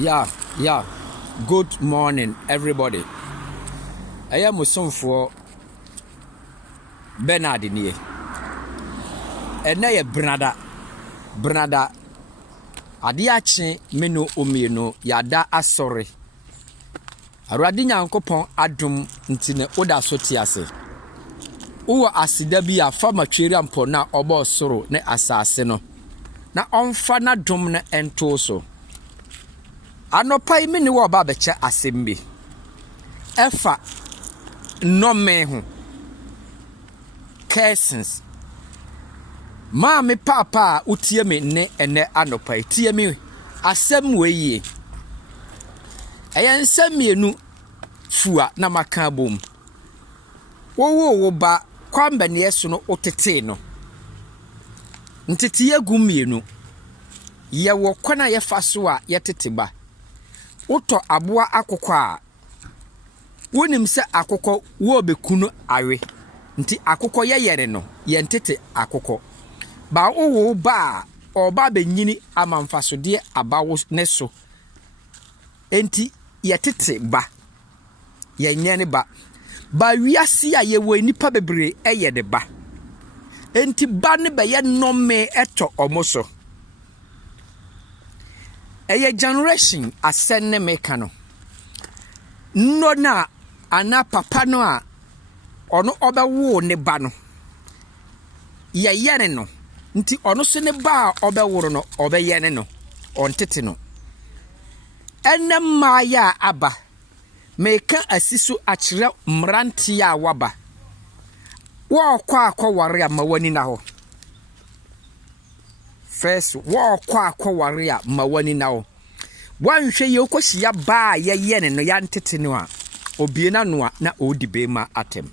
Yeah. Good morning, everybody. I am for Benard in here. And now, Benard, Adiachi, Menu Umino, Yada Asori. Aradinya Ankopon Adum Ntine Oda Sotiase. Uwa asidabia fama chiri mpo na obo soro ne asase no. Na omfa na dum na entoso. Anopa imi ni wo ba beche asembi. Efa nome ho. Carsons. Ma me papa utie me ne ene anopa tie me asem weye. Ensem mienu fua na maka bom. Wo ba kwamba ne yeso no otete no. Ntete yegu mienu. Ye wo kwana ye faso a ye tete ba. Woto aboa akokɔ a wonim se akokɔ wo bekunu awe. Nti akokɔ ye yere no ye ntete akokɔ. Ba wo ba oba benyini amamfaso de abawo ne so. Enti ye tete ba. Ye nyane ba. Ba wiase a ye wo nipa bebre eye de ba. Enti ba ne be ye nome eto omoso. Eye generation asenne meka no. No na ana papa no a ono obewo ne ba no. Ye yene no. Nti ono se ne ba obeworo no obeyene no. Ontete no. Ene maya aba. Meka asisu akire mranti a waba. Wo kwa ware mawani na ho. First, wo kwa ware mawani na ho. Wanhwe ye okohia ba ye yene no ya ntete no a obie na no a na odibe ma atem.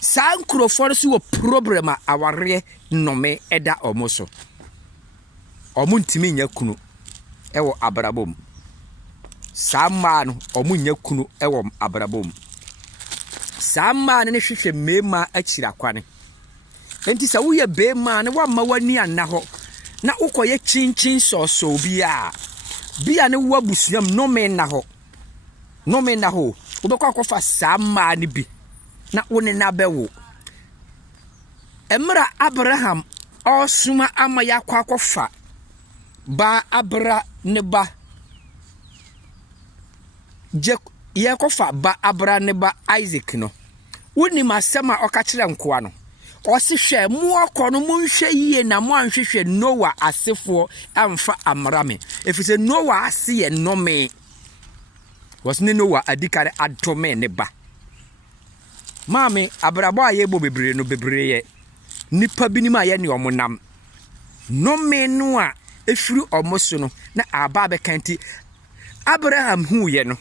Sa nkrofo so wo problem a aware nnome eda omoso. Omuntimi nya kunu ewo abrabom. Sama no omunya kunu ewo abrabom. Sama ne hwehwe mema akira kwane. Enti sa wo ye bema ne wa ma wani anna ho. Na ukoye chinchin so bia. Bia ne wo abusuam no me na ho. No me na ho. Ubekwa akofa sama ne bi. Na woni na bewo. Emra Abraham osuma ama yakwa akofa. Ba abra ne ba. Ye kofa ba abra ne ba Isaac no. Woni masema okakire nkoa no. Osi hwe mu okono mu nhwe yie na mu anhwehwe Noah asefo amfa amrame. Efise Noah ase ye nome. Wasne Noah adikare adome ne ba. Maame abrabo aye bo bebre no bebre ye. Nipa binim aye ne omonam. Nome no a efiri omoso no na aba bekanti Abraham hu ye no.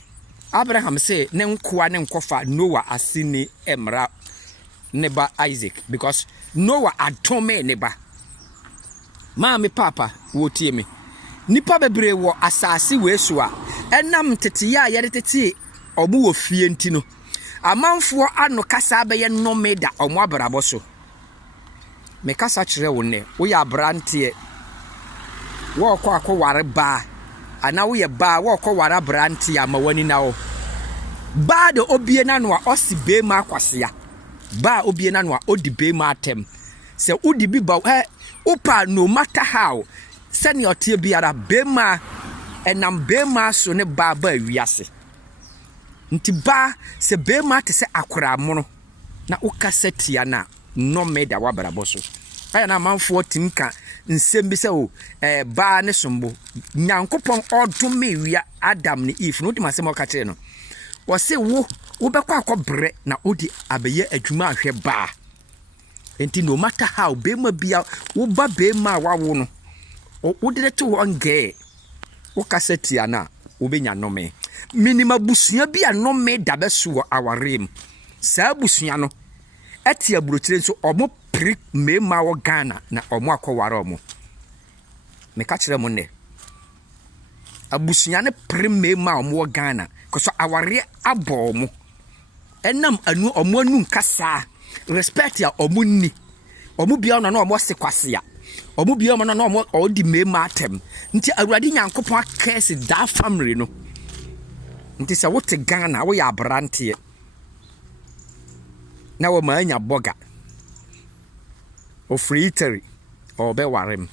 Abraham say ne nkoa ne nkofa Noah asini emra neba Isaac because Noah adome neba. Maame papa wo tie me. Nipa bebre wo asase weso a enam tete ya yere tete omu wo fie nti no. Amanfo ano kasa be ye nome da omu abrabo so. Me kasa kire wo ne wo ya brante wo kwa akware ba ana wo ye ba wo kware brante ya mawani na wo. Ba de obie na no a osi be ma kwasea. Ba obie na no a odi be ma atem. Se odi bi ba upa no matter how send your tie biara be ma enam be ma so ne ba wiase. Nti ba se be ma te se akora mono na ukasa tia na no me da wabrabo so. Aya na manfo tinka nsem bi se o ba ne sombo nyankopon odome wia Adam ne Eve no di masem o ka kire no. Wose wo bekwa akobre na odi abeye adwuma ahwe ba. Enti no matter how bema bia wo ba bema wawo no. Wo de to wonge. Wo kaseti ana wo benya nome. Minima busua bia nome da beso wo awarem. Sa busua no eti aburochire nso omo pri mema wo Ghana na omo akoware omo. Me ka kire mo ne. Abusua ne pri mema omo wo Ghana. Koso aware abomo enam omo anu nkasa respect ya omo ni omo bia no na omo se kwase ya Omo bi omo no omo odi mema atem. Nti awurade Nyankopon curse that family no. Nti se wote Ghana wo ya abrante. Na wo ma anya boga. O free Italy. O be warem.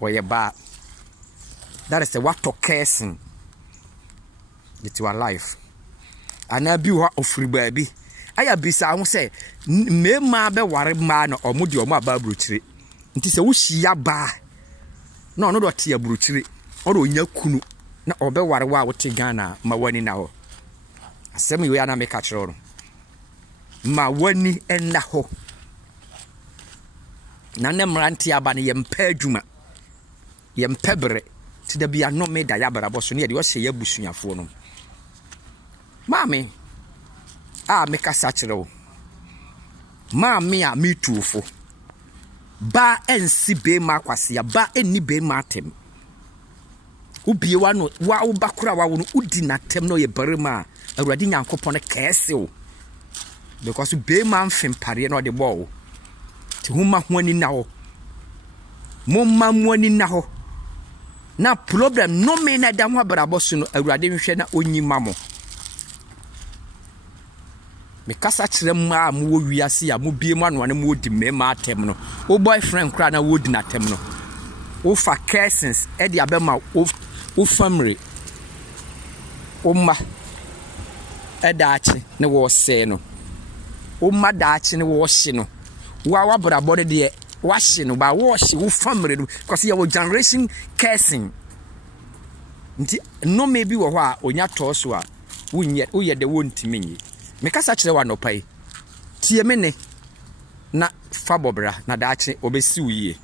O ye ba. That is the what to cursing. It's your life. And I be what of free baby. I have bisa I say me ma be ware ma no omudi omo aba bruchire. Nti se wo hia ba. No no do tie bruchire. O do nya kunu na obe ware wa wo te Ghana ma wani na ho. Asem yo ya na make akire no. Ma wani enna ho. Na ne mranti aba ne yempa adwuma. Yempa bere. Ti da bia no me da ya bara boso ne de wo hye ya busuafo no. Mami me kasa kire wo. Mami a me tuofo. Ba ensi be ma kwase ya ba enni be ma atem. Ubie wa no wa wo bakura wa wo no udi na tem no ye barema awurade Nyankopon kese wo. Because be ma mfem pare no de bo. Ti huma ho ani na ho. Momma mo ani na ho. Na problem no me na da ho abrabɔso no awurade nhwɛ na onyima mo. Me kasa kire ma mo wo wiase ya mo bie mo ano ne mo di mema atem no. O boyfriend kra na wo di na tem no. O fa cousins e di abema o family. O ma e daachi ne wo se no. O ma daachi ne wo hye no. Wa brabɔ de wa hye no ba wo hye wo family no because your generation cursing. Nti no maybe wo a onya to so a wo ye de wontimi nyi. Me kasa kire wa no pai. Tie me ne na fa bobra na daachi obesi wo yie.